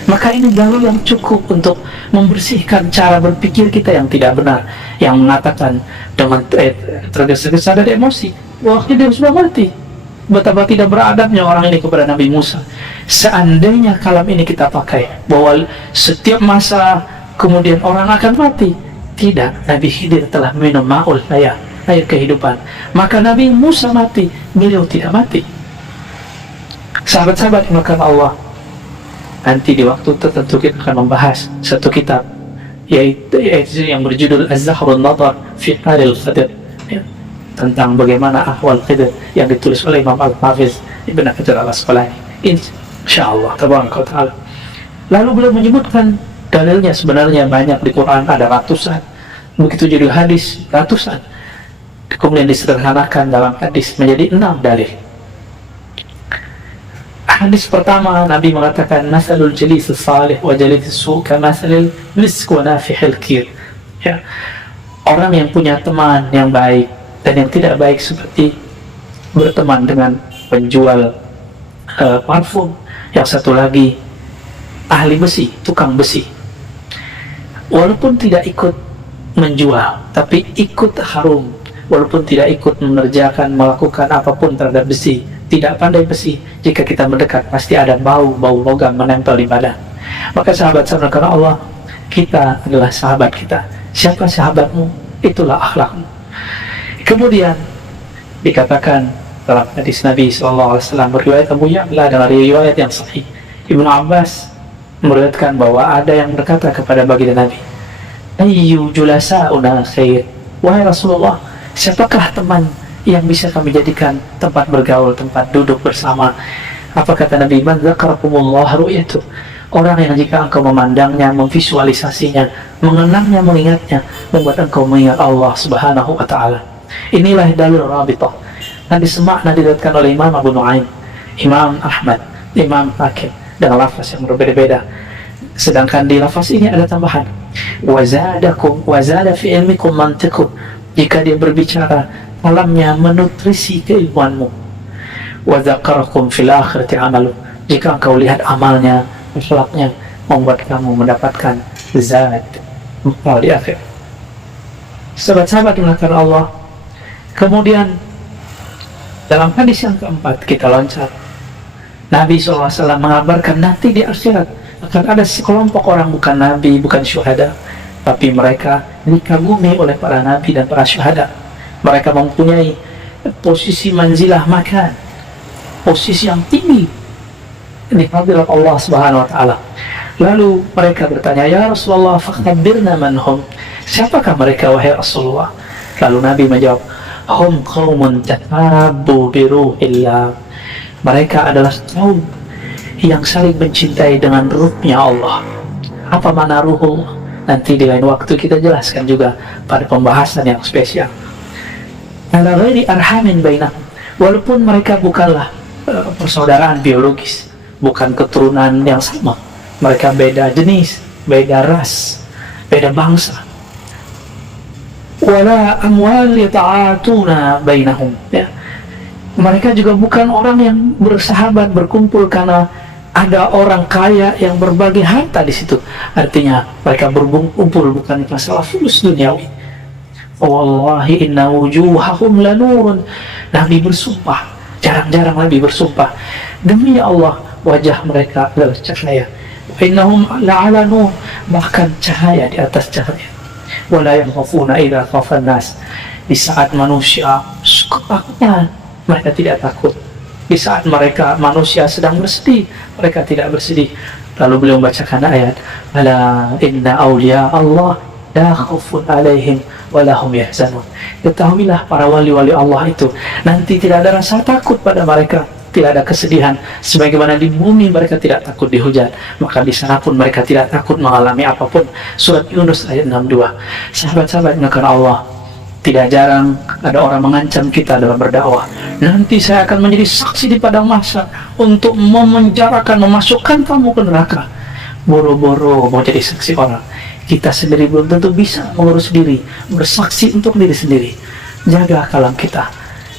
Maka ini dalil yang cukup untuk membersihkan cara berpikir kita yang tidak benar, yang mengatakan dengan tergesa-gesa dari emosi, wah Khidir sudah mati. Betapa tidak beradabnya orang ini kepada Nabi Musa. Seandainya kalam ini kita pakai bahwa setiap masa kemudian orang akan mati, tidak, Nabi Khidir telah minum ma'ul hayah, air kehidupan. Maka Nabi Musa mati, beliau tidak mati. Sahabat-sahabat yang dimuliakan Allah, nanti di waktu tertentu kita akan membahas satu kitab yaitu yang berjudul Az-Zahrun Nadar fi Halil Khidir, ya, tentang bagaimana ahwal Khidir yang ditulis oleh Imam Al-Hafiz Ibn Hajar Al-Asqalani, insyaallah tabaraka wa ta'ala. Lalu beliau menyebutkan dalilnya sebenarnya banyak di Quran, ada ratusan, begitu jadi hadis ratusan, kemudian disederhanakan dalam hadis menjadi 6 dalil. Hadis pertama, Nabi mengatakan masalul jalis salih wa jalis su' kamasalil misk wa nafihil kir, ya, orang yang punya teman yang baik dan yang tidak baik seperti berteman dengan penjual parfum. Yang satu lagi ahli besi, tukang besi, walaupun tidak ikut menjual tapi ikut harum, walaupun tidak ikut mengerjakan melakukan apapun terhadap besi, tidak pandai besi, jika kita mendekat pasti ada bau logam menempel di badan. Maka sahabat-sahabat karena Allah, kita adalah sahabat kita. Siapa sahabatmu, itulah akhlakmu. Kemudian dikatakan dalam hadis Nabi SAW beriwayat Abu Ya'la dengan riwayat yang sahih, Ibnu Abbas meriwayatkan bahwa ada yang berkata kepada baginda Nabi, ayyu julasa'una khair, wahai Rasulullah, siapakah teman yang bisa kami jadikan tempat bergaul, tempat duduk bersama? Apa kata Nabi? Man dzakarakumullah ru'yatu, orang yang jika engkau memandangnya, memvisualisasinya, mengenangnya, mengingatnya, membuat engkau mengingat Allah Subhanahu wa ta'ala. Inilah dalil rabitah. Nanti semakna diriwayatkan oleh Imam Abu Nu'aim, Imam Ahmad, Imam Hakim dengan lafaz yang berbeda-beda. Sedangkan di lafaz ini ada tambahan, wazadakum wazada fi ilmikum mantiqun, jika dia berbicara alamnya menutrisi keilmuanmu. Wa dzakarakum fil akhirati amalu, jika engkau lihat amalnya, akhlaknya membuat kamu mendapatkan zat bekal di akhir. Sahabat-sahabat dimuliakan Allah, kemudian dalam hadis yang keempat kita loncat, Nabi SAW mengabarkan nanti di akhirat akan ada sekelompok orang bukan nabi, bukan syuhada, tapi mereka dikagumi oleh para nabi dan para syuhada. Mereka mempunyai posisi manzilah makan, posisi yang tinggi di hadirat Allah Subhanahu wa ta'ala. Lalu mereka bertanya, ya Rasulullah, fakhabirna manhum, siapakah mereka wahai Rasulullah? Lalu Nabi menjawab, hum qaumun tatabu biruhillah, mereka adalah kaum yang saling mencintai dengan ruhnya Allah. Apa makna ruhullah? Nanti di lain waktu kita jelaskan juga pada pembahasan yang spesial. Ala ghairi arhamin bainahum, walaupun mereka bukanlah persaudaraan biologis, bukan keturunan yang sama, mereka beda jenis, beda ras, beda bangsa. Wala amwal yata'atuna bainahum, ya, mereka juga bukan orang yang bersahabat, berkumpul karena ada orang kaya yang berbagi harta di situ. Artinya mereka berkumpul bukan masalah fulus duniawi. Wallahi inna wujuhahum lanurun. Nabi bersumpah, jarang-jarang Nabi bersumpah, demi Allah wajah mereka adalah cahaya. Innahum la'ala nur, bahkan cahaya di atas cahaya. Wala yakhafuna idza khafan nas. Di saat manusia ketakutan, mereka tidak takut. Di saat manusia sedang bersedih, mereka tidak bersedih. Lalu beliau membacakan ayat, ala inna awliya Allah la khaufun alaihim wa lahum yahzanun. Ketahuilah para wali-wali Allah itu nanti tidak ada rasa takut pada mereka, tidak ada kesedihan. Sebagaimana di bumi mereka tidak takut dihujan, maka di sana pun mereka tidak takut mengalami apapun. Surat Yunus ayat 62. Sahabat-sahabat yang karena Allah, tidak jarang ada orang mengancam kita dalam berdakwah, nanti saya akan menjadi saksi di padang mahsyar untuk memenjarakan, memasukkan kamu ke neraka. Boro-boro mau jadi saksi orang, kita sendiri belum tentu bisa mengurus diri, bersaksi untuk diri sendiri. Jaga kalam kita,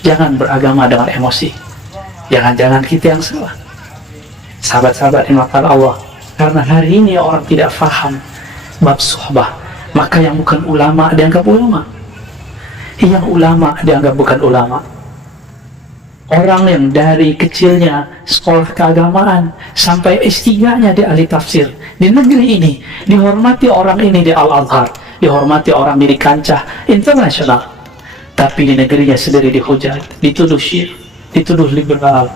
jangan beragama dengan emosi. Jangan-jangan kita yang salah. Sahabat-sahabat yang mata Allah, karena hari ini orang tidak faham bab suhbah, maka yang bukan ulama dianggap ulama, yang ulama dianggap bukan ulama. Orang yang dari kecilnya sekolah keagamaan sampai S3-nya di ahli tafsir di negeri ini, dihormati orang ini di Al-Azhar, dihormati orang di kancah internasional, tapi di negerinya sendiri dihujat, dituduh syirik, dituduh liberal,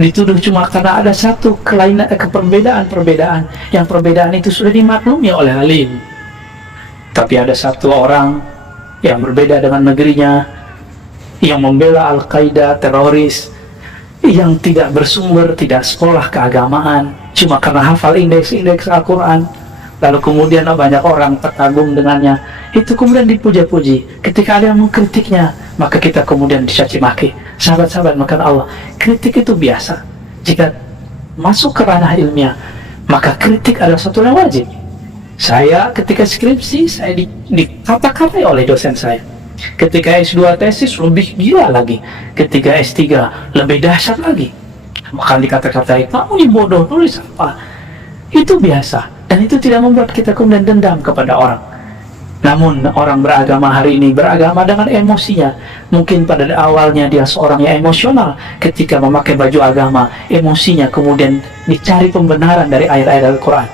dituduh cuma karena ada satu kelainan, perbedaan yang perbedaan itu sudah dimaklumi oleh alim. Tapi ada satu orang yang berbeda dengan negerinya, yang membela Al-Qaeda, teroris, yang tidak bersumber, tidak sekolah keagamaan, cuma karena hafal indeks Al-Quran, lalu kemudian banyak orang terkagum dengannya, itu kemudian dipuja-puji. Ketika ada yang mengkritiknya, maka kita kemudian dicaci maki. Sahabat-sahabat makan Allah, kritik itu biasa. Jika masuk ke ranah ilmiah, maka kritik adalah satu yang wajib. Saya ketika skripsi, saya dikata-katai oleh dosen saya. Ketika S2 tesis lebih gila lagi, ketika S3 lebih dahsyat lagi, maka dikata-katai, kamu ini bodoh, nulis apa? Itu biasa, dan itu tidak membuat kita kemudian dendam kepada orang. Namun orang beragama hari ini beragama dengan emosinya. Mungkin pada awalnya dia seorang yang emosional, ketika memakai baju agama, emosinya kemudian dicari pembenaran dari ayat-ayat Al-Quran.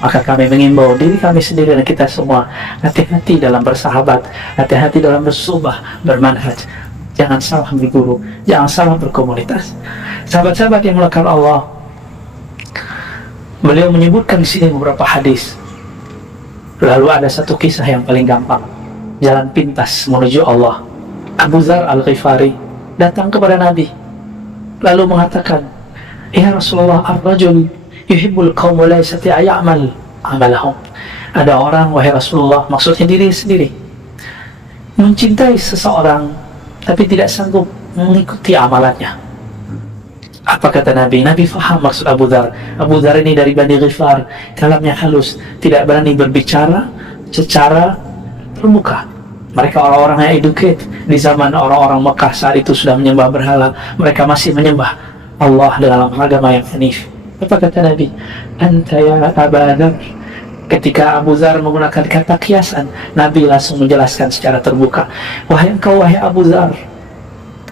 Maka kami mengimbau diri kami sendiri dan kita semua, hati-hati dalam bersahabat, hati-hati dalam bersubah, bermanhaj. Jangan salah berguru, jangan salah berkomunitas. Sahabat-sahabat yang mulakan Allah, beliau menyebutkan di sini beberapa hadis. Lalu ada satu kisah yang paling gampang, jalan pintas menuju Allah. Abu Dzar Al-Ghifari datang kepada Nabi, lalu mengatakan, ya Rasulullah, ar-rajul yuhibbul qawmu laysati ay'amal amalahum. Ada orang, wahai Rasulullah, maksudnya diri sendiri, mencintai seseorang tapi tidak sanggup mengikuti amalannya. Apa kata Nabi? Nabi faham maksud Abu Dzar. Abu Dzar ini dari Bani Ghifar, kalamnya halus, tidak berani berbicara secara terbuka. Mereka orang-orang yang educate. Di zaman orang-orang Mekah saat itu sudah menyembah berhala, mereka masih menyembah Allah dalam agama yang hanif. Apa kata Nabi? Anta ya Abu Dzar. Ketika Abu Dzar menggunakan kata kiasan, Nabi langsung menjelaskan secara terbuka, wahai engkau, wahai Abu Dzar,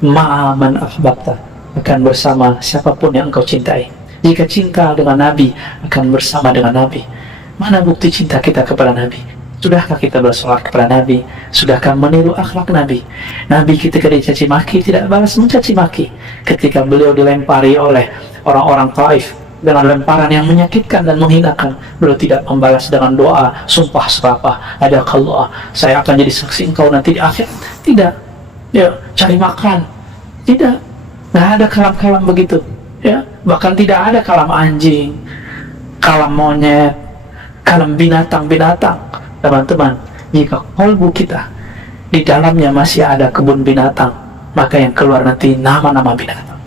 ma'aman ahbabta, akan bersama siapapun yang engkau cintai. Jika cinta dengan Nabi, akan bersama dengan Nabi. Mana bukti cinta kita kepada Nabi? Sudahkah kita bersolat kepada Nabi? Sudahkah meniru akhlak Nabi? Nabi ketika dicaci maki tidak balas mencaci maki. Ketika beliau dilempari oleh orang-orang Taif dengan lemparan yang menyakitkan dan menghinakan, beliau tidak membalas dengan doa sumpah serapah, adakallah, saya akan jadi saksi engkau nanti di akhir. Tidak. Ya, cari makan. Tidak. Nggak ada kalam-kalam begitu, ya. Bahkan tidak ada kalam anjing, kalam monyet, kalam binatang-binatang. Teman-teman, jika kolbu kita di dalamnya masih ada kebun binatang, maka yang keluar nanti nama-nama binatang.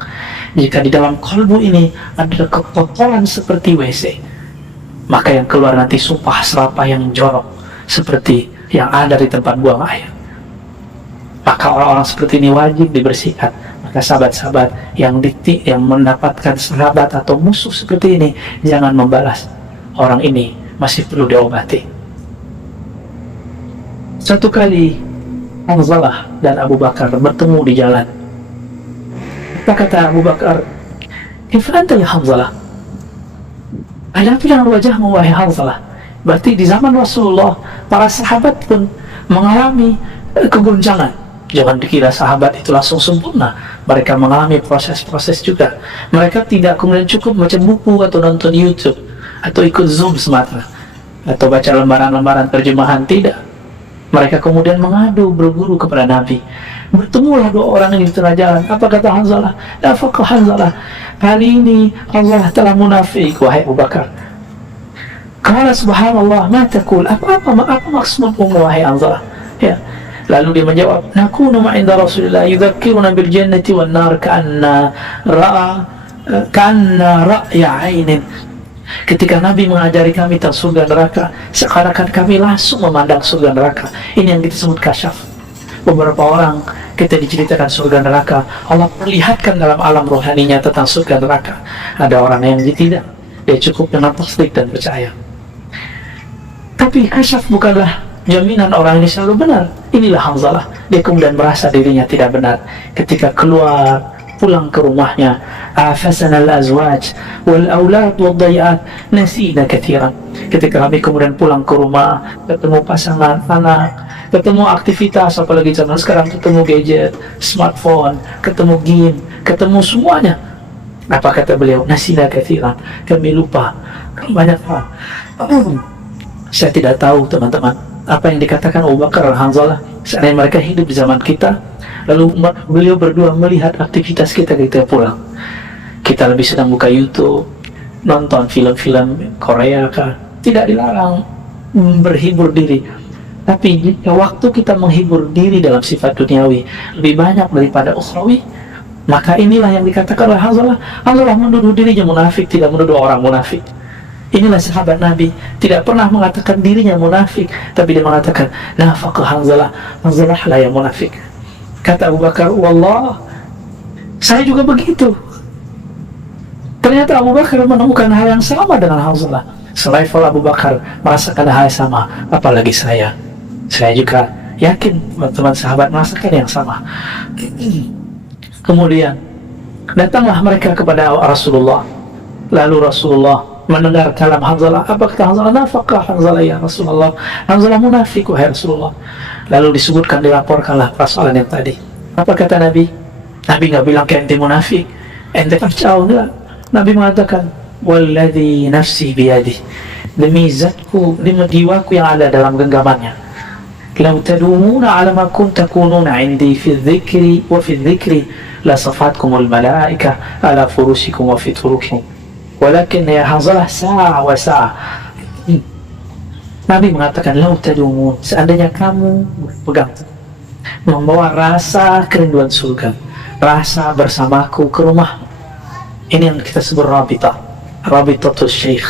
Jika di dalam kolbu ini ada kekotoran seperti WC, maka yang keluar nanti sumpah serapah yang jorok seperti yang ada di tempat buang air. Maka orang-orang seperti ini wajib dibersihkan. Maka sahabat-sahabat yang mendapatkan sahabat atau musuh seperti ini, jangan membalas. Orang ini masih perlu diobati. Satu kali Hanzalah dan Abu Bakar bertemu di jalan. Apa kata Abu Bakar? Kaifa anta ya Hanzalah? Ada apa dengan wajahmu wahai Hanzalah? Berarti di zaman Rasulullah para sahabat pun mengalami kegoncangan. Jangan dikira sahabat itu langsung sempurna. Mereka mengalami proses-proses juga. Mereka tidak kemudian cukup baca buku atau nonton YouTube atau ikut Zoom semata atau baca lembaran-lembaran terjemahan. Tidak. Mereka kemudian mengadu berguru kepada Nabi. Bertemulah dua orang ini di tengah jalan. Apa kata Hanzalah? Nafaqah Hanzalah. Kali ini Hanzalah telah munafik wahai Abu Bakar. Qala subhanallah ma taqul. Apa maksudmu wahai Hanzalah? Ya. Lalu dia menjawab, nakunu ma'inda Rasulillah yudzakkiruna bil jannati wan nar ka'anna ra'ya 'ainin. Ketika Nabi mengajari kami tentang surga neraka, seakan-akan kami langsung memandang surga neraka. Ini yang kita sebut kasyaf. Beberapa orang kita diceritakan surga neraka, Allah perlihatkan dalam alam rohaninya tentang surga neraka. Ada orang yang tidak, dia cukup dengan tasdik dan percaya. Tapi kasyaf bukanlah jaminan orang ini selalu benar. Inilah Hanzalah. Dia kemudian merasa dirinya tidak benar ketika keluar pulang ke rumahnya. Afasana al-azwaj wal aulad wal dayat nasina kathiran. Ketika kami kemudian pulang ke rumah, ketemu pasangan anak, ketemu aktivitas, apalagi zaman sekarang ketemu gadget, smartphone, ketemu game, ketemu semuanya. Apa kata beliau? Nasina kathiran. Kami lupa banyak hal. Saya tidak tahu teman-teman apa yang dikatakan Abu Bakar dan Hanzalah. Seandainya mereka hidup di zaman kita, lalu beliau berdua melihat aktivitas kita ketika pulang. Kita lebih sedang buka YouTube, nonton film-film Korea kah? Tidak dilarang berhibur diri. Tapi jika waktu kita menghibur diri dalam sifat duniawi lebih banyak daripada ukhrawi, maka inilah yang dikatakan oleh Hanzalah. Hanzalah menuduh dirinya munafik, tidak menuduh orang munafik. Inilah sahabat Nabi, tidak pernah mengatakan dirinya munafik, tapi dia mengatakan nafaqah Hanzalah. Hanzalah lah yang munafik. Kata Abu Bakar, wallah, saya juga begitu. Ternyata Abu Bakar menemukan hal yang sama dengan Hanzalah. Selain Abu Bakar merasakan hal yang sama, apalagi saya. Saya juga yakin teman-teman sahabat merasakan yang sama. Kemudian datanglah mereka kepada Rasulullah. Lalu Rasulullah mendengar kalam Hanzalah. Apa kata Hanzalah? Nafaqah Hanzalah ya Rasulullah. Hanzalah munafik wahai Rasulullah. Lalu disebutkan, dilaporkanlah persoalan yang tadi. Apa kata Nabi? Nabi nggak bilang ke ente munafik, ente kacau, enggak. Nabi mengatakan, walladzi nafsi biyadi, demi zatku, demi jiwaku yang ada dalam genggamannya. Lau tadumuna ala ma kunta takununa indi fi dzikri wa fi dzikri la safatkumul malaika ala furusikum wa fi turukikum. Walakin ya Hanzalah sa'a wa sa'a. Nabi mengatakan, lau tadumun, seandainya kamu berpegang membawa rasa kerinduan surga, rasa bersamaku ke rumah. Ini yang kita sebut rabitah, rabitatul syekh,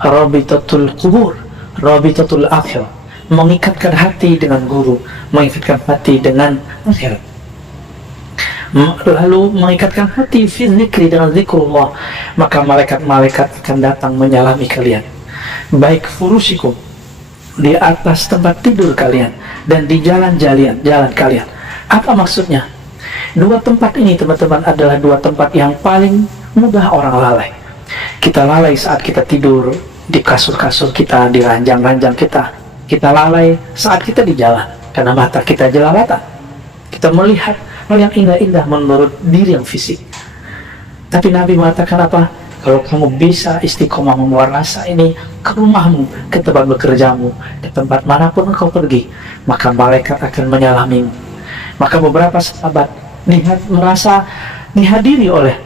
rabitatul kubur, rabitatul akhir. Mengikatkan hati dengan guru, mengikatkan hati dengan akhirat. Lalu mengikatkan hati fi zikri, dengan zikrullah, maka malaikat-malaikat akan datang menyalami kalian, baik furusikum, di atas tempat tidur kalian, dan di jalan kalian. Apa maksudnya? Dua tempat ini teman-teman adalah dua tempat yang paling mudah orang lalai. Kita lalai saat kita tidur di kasur-kasur kita, di ranjang-ranjang kita. Kita lalai saat kita di jalan, karena mata kita jelalatan. Kita melihat hal yang indah-indah menurut diri yang fisik. Tapi Nabi mengatakan apa? Kalau kamu bisa istiqomah membawa rasa ini ke rumahmu, ke tempat bekerjamu, ke tempat manapun engkau pergi, maka malaikat akan menyalamimu. Maka beberapa sahabat merasa dihadiri oleh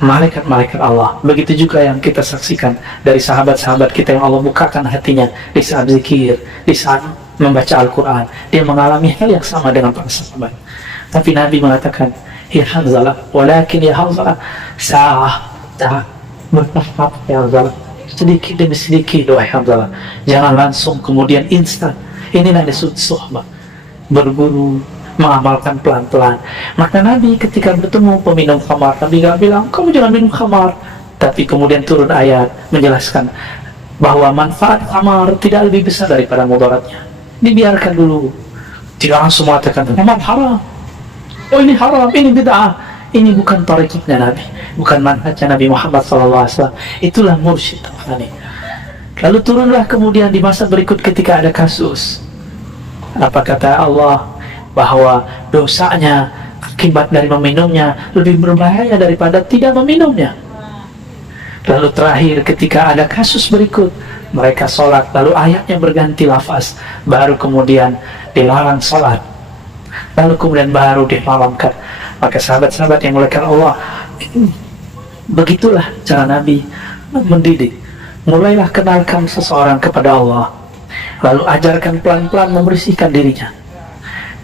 malaikat-malaikat Allah. Begitu juga yang kita saksikan dari sahabat-sahabat kita yang Allah bukakan hatinya di saat zikir, di saat membaca Al-Quran. Dia mengalami hal yang sama dengan para sahabat. Tapi Nabi mengatakan, ya Hanzalah, walakin ya Hanzalah, bertahap ya Hanzalah, sedikit demi sedikit wahai Hanzalah. Jangan langsung kemudian instan. Inilah disebut suhbah, berguru, mengamalkan pelan-pelan. Maka Nabi ketika bertemu peminum khamar, Nabi gak bilang, kamu jangan minum khamar. Tapi kemudian turun ayat menjelaskan bahwa manfaat khamar tidak lebih besar daripada mudaratnya. Dibiarkan dulu. Tidak langsung mengatakan memang haram, oh ini haram, ini bid'ah. Ini bukan tariqatnya Nabi, bukan manhajnya Nabi Muhammad SAW. Itulah mursyid Rabbani. Lalu turunlah kemudian di masa berikut ketika ada kasus, apa kata Allah, bahwa dosanya akibat dari meminumnya lebih berbahaya daripada tidak meminumnya. Lalu terakhir ketika ada kasus berikut, mereka sholat, lalu ayatnya berganti lafaz, baru kemudian dilarang sholat, lalu kemudian baru diharamkan. Maka sahabat-sahabat yang muliakan Allah, begitulah cara Nabi mendidik. Mulailah kenalkan seseorang kepada Allah, lalu ajarkan pelan-pelan membersihkan dirinya.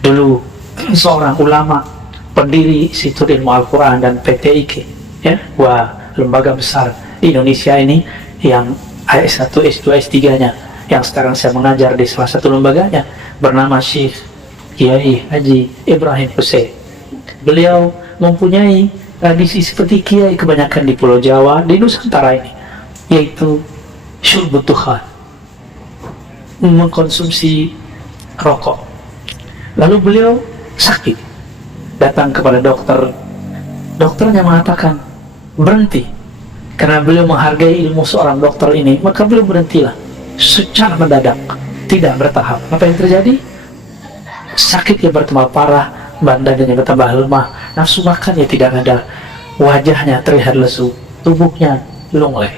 Dulu seorang ulama, pendiri Institut Ilmu Al-Quran dan PTIQ, ya, lembaga besar di Indonesia ini, yang S1, S2, S3-nya, yang sekarang saya mengajar di salah satu lembaganya, bernama Syekh Kiai Haji Ibrahim Hussein. Beliau mempunyai tradisi seperti kiai kebanyakan di Pulau Jawa, di Nusantara ini, yaitu syurbut dukhan, mengkonsumsi rokok. Lalu beliau sakit, datang kepada dokter. Dokternya mengatakan berhenti. Karena beliau menghargai ilmu seorang dokter ini, maka beliau berhentilah secara mendadak, tidak bertahap. Apa yang terjadi? Sakitnya bertambah parah, badannya bertambah lemah, nafsu makannya tidak ada, wajahnya terlihat lesu, tubuhnya lunglai.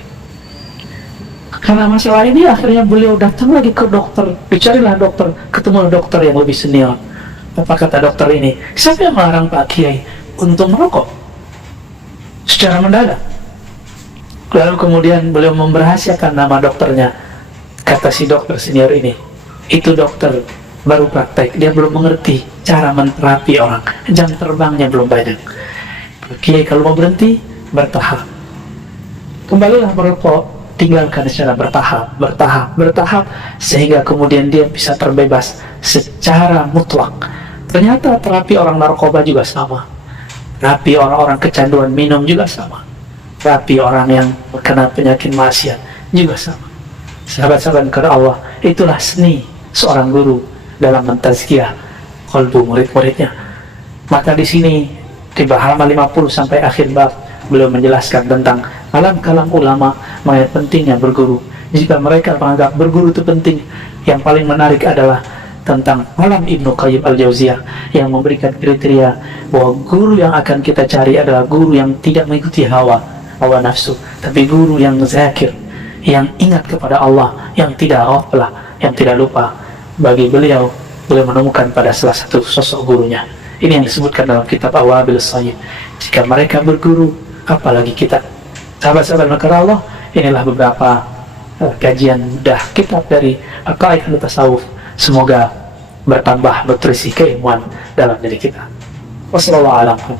Karena masalah ini akhirnya beliau datang lagi ke dokter, dicarilah dokter, ketemu dokter yang lebih senior. Apa kata dokter ini? Siapa yang melarang Pak Kiai untuk merokok? Secara mendadak. Lalu kemudian beliau memberahasiakan nama dokternya. Kata si dokter senior ini, itu dokter baru praktek, dia belum mengerti cara menterapi orang, jam terbangnya belum banyak. Kiai kalau mau berhenti, bertahap. Kembalilah merokok, tinggalkan secara bertahap, sehingga kemudian dia bisa terbebas secara mutlak. Ternyata terapi orang narkoba juga sama, terapi orang-orang kecanduan minum juga sama, terapi orang yang terkena penyakit maksiat juga sama. Sahabat-sahabat kepada Allah, itulah seni seorang guru dalam mentazkiyah qalbu murid-muridnya. Maka di sini di halaman 50 sampai akhir bab beliau menjelaskan tentang kalam-kalam ulama mengenai pentingnya berguru. Jika mereka menganggap berguru itu penting, yang paling menarik adalah tentang kalam Ibnu Qayyim Al-Jauziyah yang memberikan kriteria bahwa guru yang akan kita cari adalah guru yang tidak mengikuti hawa nafsu, tapi guru yang zakir, yang ingat kepada Allah, yang tidak ghaflah, yang tidak lupa. Bagi beliau menemukan pada salah satu sosok gurunya. Ini yang disebutkan dalam kitab Awabil Sayyid. Jika mereka berguru, apalagi kita. Sahabat-sahabat maka Allah, inilah beberapa kajian mudah kitab dari Aqaid Tasawuf. Semoga bertambah berterisi keilmuan dalam diri kita. Wassalamualaikum.